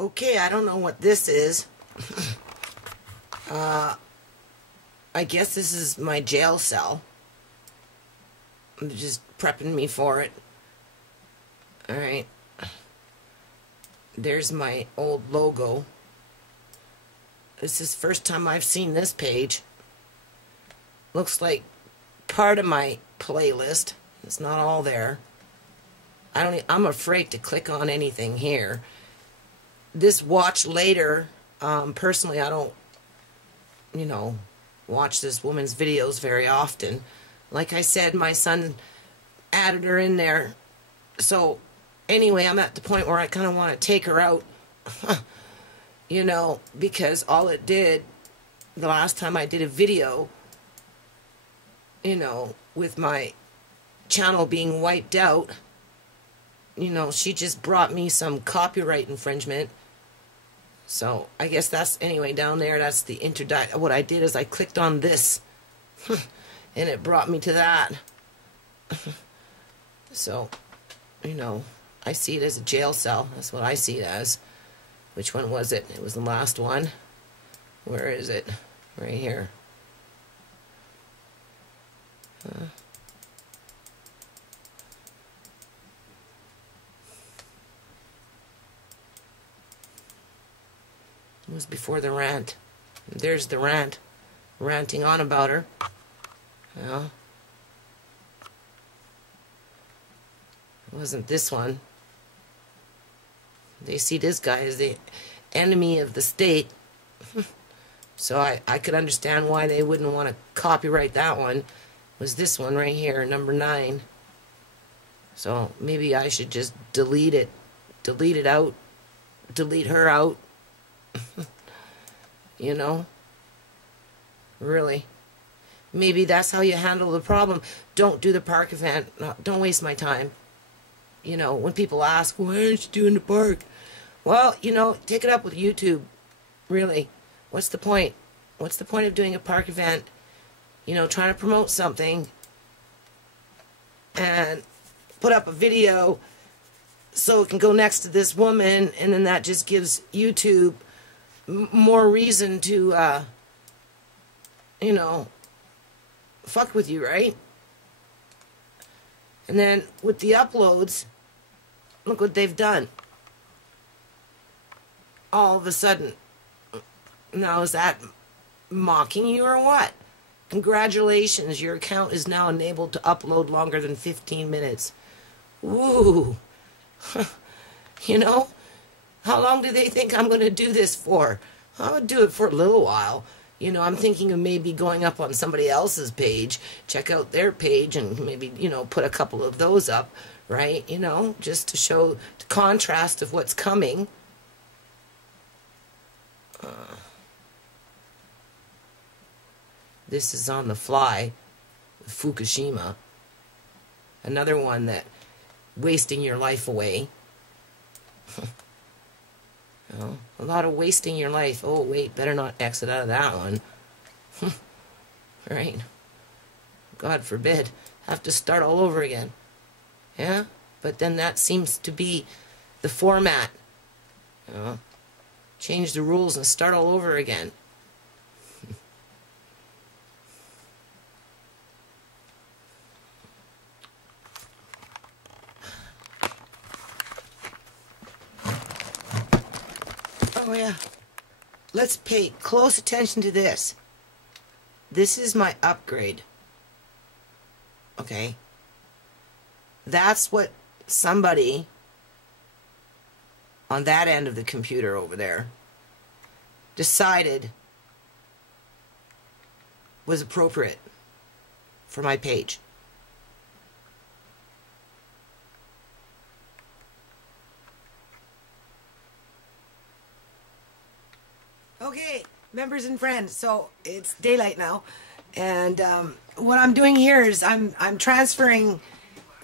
Okay, I don't know what this is. I guess this is my jail cell. I'm just prepping me for it. Alright. There's my old logo. This is the first time I've seen this page. Looks like part of my playlist. It's not all there. I'm afraid to click on anything here. This watch later, personally I don't, watch this woman's videos very often. Like I said, my son added her in there. So anyway, I'm at the point where I kind of want to take her out. Because all it did, the last time I did a video, with my channel being wiped out, she just brought me some copyright infringement. So I guess that's, anyway, down there, that's the what I did is I clicked on this, and it brought me to that. So, I see it as a jail cell. That's what I see it as. Which one was it? It was the last one. Where is it? Right here. It was before the rant. There's the rant. Ranting on about her. Yeah. It wasn't this one. They see this guy as the enemy of the state. So I could understand why they wouldn't want to copyright that one. It was this one right here, number 9. So maybe I should just delete it. Delete it out. Delete her out. Really. Maybe that's how you handle the problem. Don't do the park event. No, don't waste my time. When people ask, why aren't you doing the park? Well, take it up with YouTube. Really. What's the point? What's the point of doing a park event? Trying to promote something and put up a video so it can go next to this woman, and then that just gives YouTube more reason to, fuck with you, right? And then with the uploads, look what they've done. All of a sudden. Now, is that mocking you or what? Congratulations, your account is now enabled to upload longer than 15 minutes. Woo! How long do they think I'm going to do this for? I would do it for a little while. I'm thinking of maybe going up on somebody else's page, check out their page, and maybe, put a couple of those up, right? Just to show the contrast of what's coming. This is on the fly with Fukushima. Another one that wasting your life away. A lot of wasting your life. Oh, wait, better not exit out of that one. Right? God forbid. Have to start all over again. Yeah? But then that seems to be the format. Change the rules and start all over again. Oh yeah, let's pay close attention to this. This is my upgrade. Okay? That's what somebody on that end of the computer over there decided was appropriate for my page. Okay, members and friends, so it's daylight now, and what I'm doing here is I'm transferring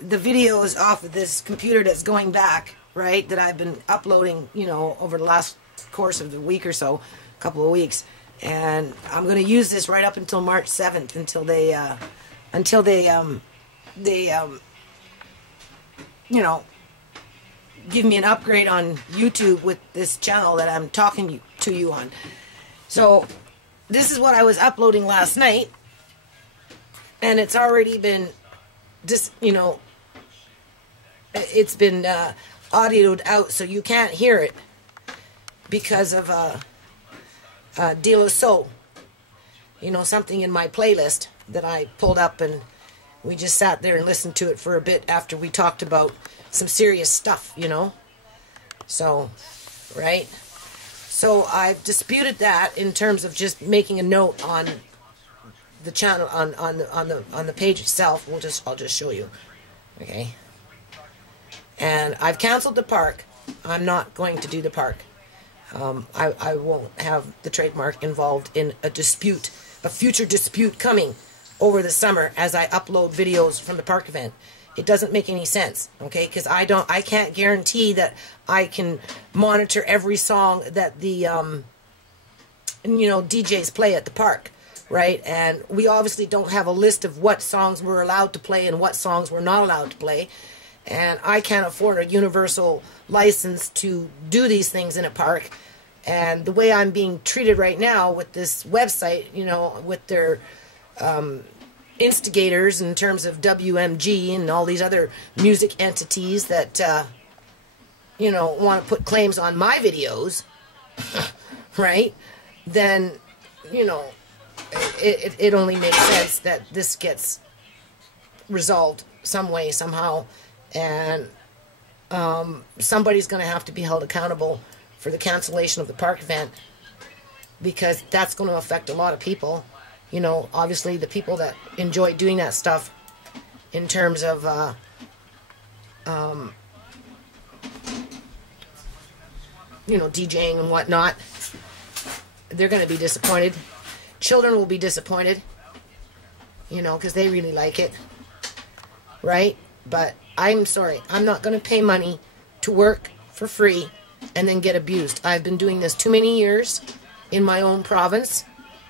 the videos off of this computer that's going back, right, that I've been uploading, over the last course of the week or so, a couple of weeks, and I'm going to use this right up until March 7th, until they give me an upgrade on YouTube with this channel that I'm talking to you on. So this is what I was uploading last night, and it's already been just, you know, it's been audioed out, so you can't hear it because of De La Soul. You know, something in my playlist that I pulled up, and we just sat there and listened to it for a bit after we talked about some serious stuff, you know. So, right? So I've disputed that in terms of just making a note on the channel, on the page itself. I'll just show you. Okay. And I've canceled the park. I'm not going to do the park. I won't have the trademark involved in a dispute, a future dispute coming over the summer as I upload videos from the park event. It doesn't make any sense, okay? Because I can't guarantee that I can monitor every song that the you know, DJs play at the park, right? And we obviously don't have a list of what songs we're allowed to play and what songs we're not allowed to play. And I can't afford a universal license to do these things in a park. And the way I'm being treated right now with this website, you know, with their instigators in terms of WMG and all these other music entities that, you know, want to put claims on my videos, right? Then, you know, it only makes sense that this gets resolved some way, somehow. And somebody's going to have to be held accountable for the cancellation of the park event, because that's going to affect a lot of people. You know, obviously the people that enjoy doing that stuff in terms of you know, DJing and whatnot, they're going to be disappointed. Children will be disappointed, you know, because they really like it, right? But I'm sorry, I'm not going to pay money to work for free and then get abused. I've been doing this too many years in my own province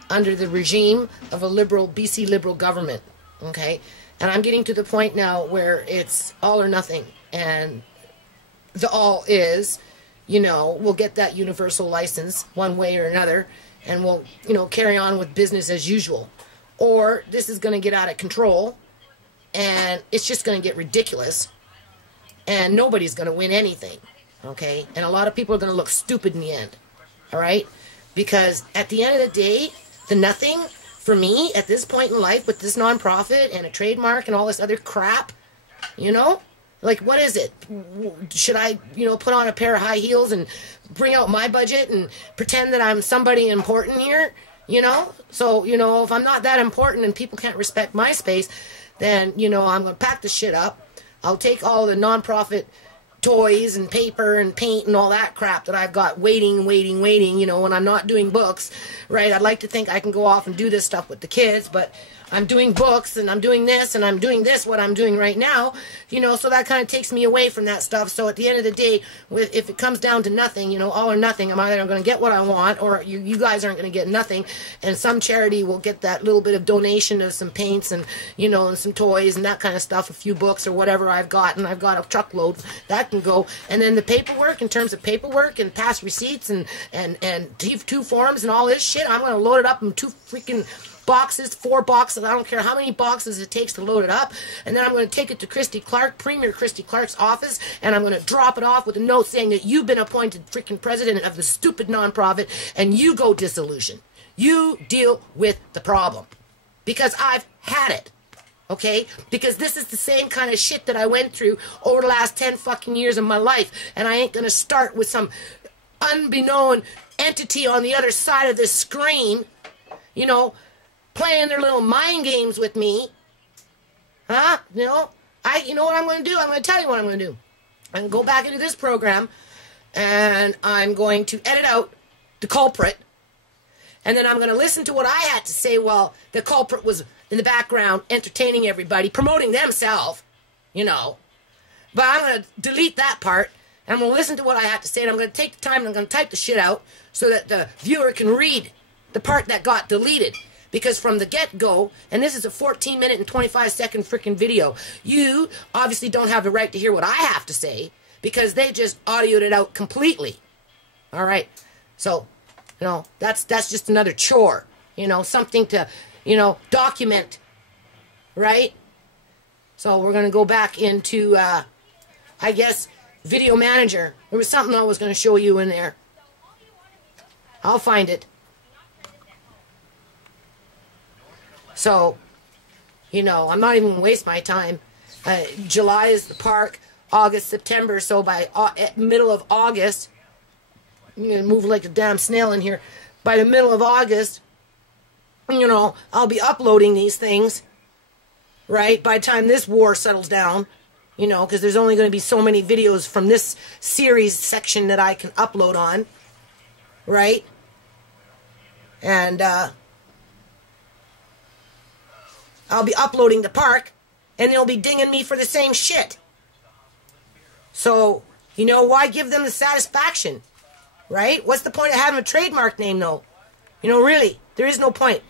under the regime of a liberal, BC liberal government, okay? And I'm getting to the point now where it's all or nothing. And the all is, you know, we'll get that universal license one way or another, and we'll, you know, carry on with business as usual. Or this is going to get out of control, and it's just going to get ridiculous, and nobody's going to win anything, okay? And a lot of people are going to look stupid in the end, all right? Because at the end of the day, the nothing for me at this point in life with this nonprofit and a trademark and all this other crap, you know? Like, what is it? Should I, you know, put on a pair of high heels and bring out my budget and pretend that I'm somebody important here, you know? So, you know, if I'm not that important and people can't respect my space, then, you know, I'm going to pack the shit up. I'll take all the nonprofit toys and paper and paint and all that crap that I've got waiting, you know, when I'm not doing books, right? I'd like to think I can go off and do this stuff with the kids, but I'm doing books and I'm doing this and I'm doing this, what I'm doing right now, you know, so that kind of takes me away from that stuff. So at the end of the day, if it comes down to nothing, you know, all or nothing, I'm either going to get what I want or you guys aren't going to get nothing, and some charity will get that little bit of donation of some paints and, you know, and some toys and that kind of stuff, a few books or whatever I've got, and I've got a truckload that can go. And then the paperwork, in terms of paperwork and past receipts and T2 forms and all this shit, I'm going to load it up in 2 freaking boxes, 4 boxes, I don't care how many boxes it takes to load it up, and then I'm going to take it to Christy Clark, Premier Christy Clark's office, and I'm going to drop it off with a note saying that you've been appointed freaking president of the stupid nonprofit, and you go dissolution. You deal with the problem. Because I've had it. Okay? Because this is the same kind of shit that I went through over the last 10 fucking years of my life, and I ain't going to start with some unbeknown entity on the other side of this screen, you know, playing their little mind games with me. Huh? You know what I'm going to do? I'm going to tell you what I'm going to do. I'm going to go back into this program, and I'm going to edit out the culprit, and then I'm going to listen to what I had to say while the culprit was in the background entertaining everybody, promoting themselves, you know. But I'm going to delete that part, and I'm going to listen to what I had to say, and I'm going to take the time, and I'm going to type the shit out so that the viewer can read the part that got deleted. Because from the get-go, and this is a 14-minute and 25-second freaking video, you obviously don't have the right to hear what I have to say, because they just audioed it out completely. All right. So, you know, that's just another chore, you know, something to, you know, document, right? So we're going to go back into, I guess, Video Manager. There was something I was going to show you in there. I'll find it. So, you know, I'm not even going to waste my time. July is the park, August, September, so by middle of August, I'm going to move like a damn snail in here. By the middle of August, you know, I'll be uploading these things, right? By the time this war settles down, you know, because there's only going to be so many videos from this series section that I can upload on, right? And I'll be uploading the park, and they'll be dinging me for the same shit. So, you know, why give them the satisfaction, right? What's the point of having a trademark name, though? You know, really, there is no point.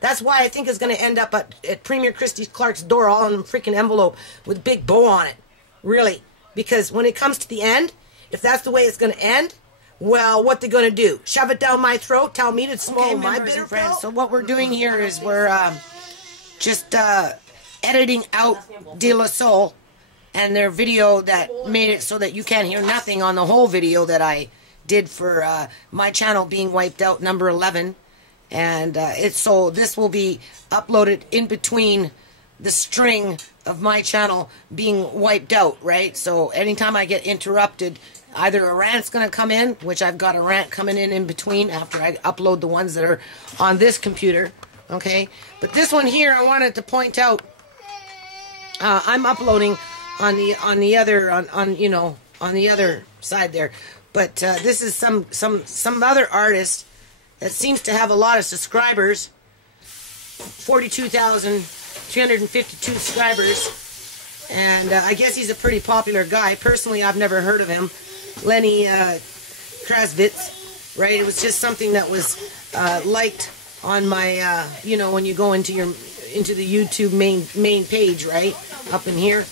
That's why I think it's going to end up at Premier Christy Clark's door, all in a freaking envelope with a big bow on it. Really. Because when it comes to the end, if that's the way it's going to end, well, what they're going to do? Shove it down my throat? Tell me to swallow my bitter friends. So what we're doing here is we're just editing out De La Soul and their video that made it so that you can't hear nothing on the whole video that I did for my channel being wiped out, number 11. And so this will be uploaded in between the string of my channel being wiped out, right? So anytime I get interrupted, either a rant's going to come in, which I've got a rant coming in between after I upload the ones that are on this computer, okay? But this one here, I wanted to point out, I'm uploading on the other side there, but this is some other artist that seems to have a lot of subscribers, 42,352 subscribers, and I guess he's a pretty popular guy. Personally, I've never heard of him. Lenny Kravitz, right? It was just something that was liked on my, you know, when you go into the YouTube main page, right, up in here.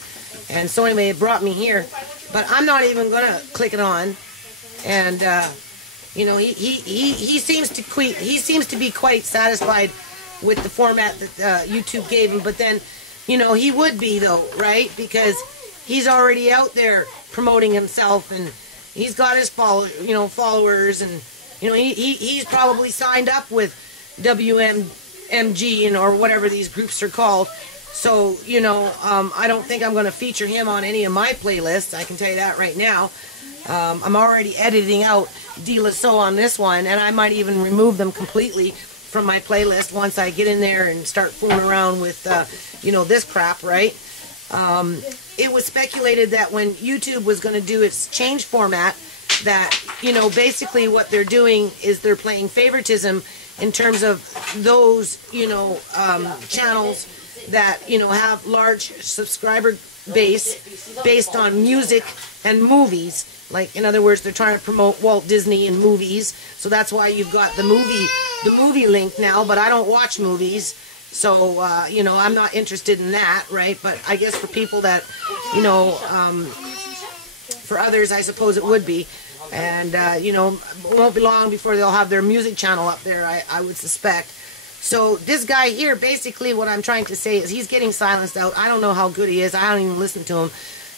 And so anyway, it brought me here, but I'm not even gonna click it on. And you know, he seems to be quite satisfied with the format that YouTube gave him. But then, you know, he would be though, right? Because he's already out there promoting himself, and he's got his followers, and you know, he's probably signed up with WMG or whatever these groups are called. So, you know, I don't think I'm going to feature him on any of my playlists. I can tell you that right now. I'm already editing out De La Soul on this one, and I might even remove them completely from my playlist once I get in there and start fooling around with, you know, this crap, right? It was speculated that when YouTube was going to do its change format, that, you know, basically what they're doing is they're playing favoritism in terms of those, you know, channels that, you know, have large subscriber base based on music and movies. Like, in other words, they're trying to promote Walt Disney and movies, so that's why you've got the movie link now. But I don't watch movies, so you know, I'm not interested in that, right? But I guess for people that, you know, for others, I suppose it would be. And you know, it won't be long before they'll have their music channel up there, I would suspect. So this guy here, basically what I'm trying to say is he's getting silenced out. I don't know how good he is. I don't even listen to him.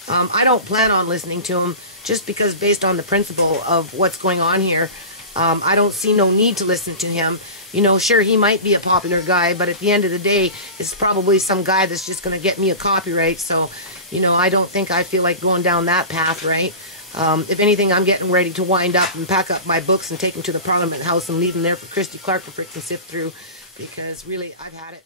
I don't plan on listening to him, just because based on the principle of what's going on here, I don't see no need to listen to him. You know, sure, he might be a popular guy, but at the end of the day, it's probably some guy that's just going to get me a copyright. So, you know, I don't think I feel like going down that path, right? If anything, I'm getting ready to wind up and pack up my books and take them to the Parliament House and leave them there for Christy Clark to frick and sift through, because really, I've had it.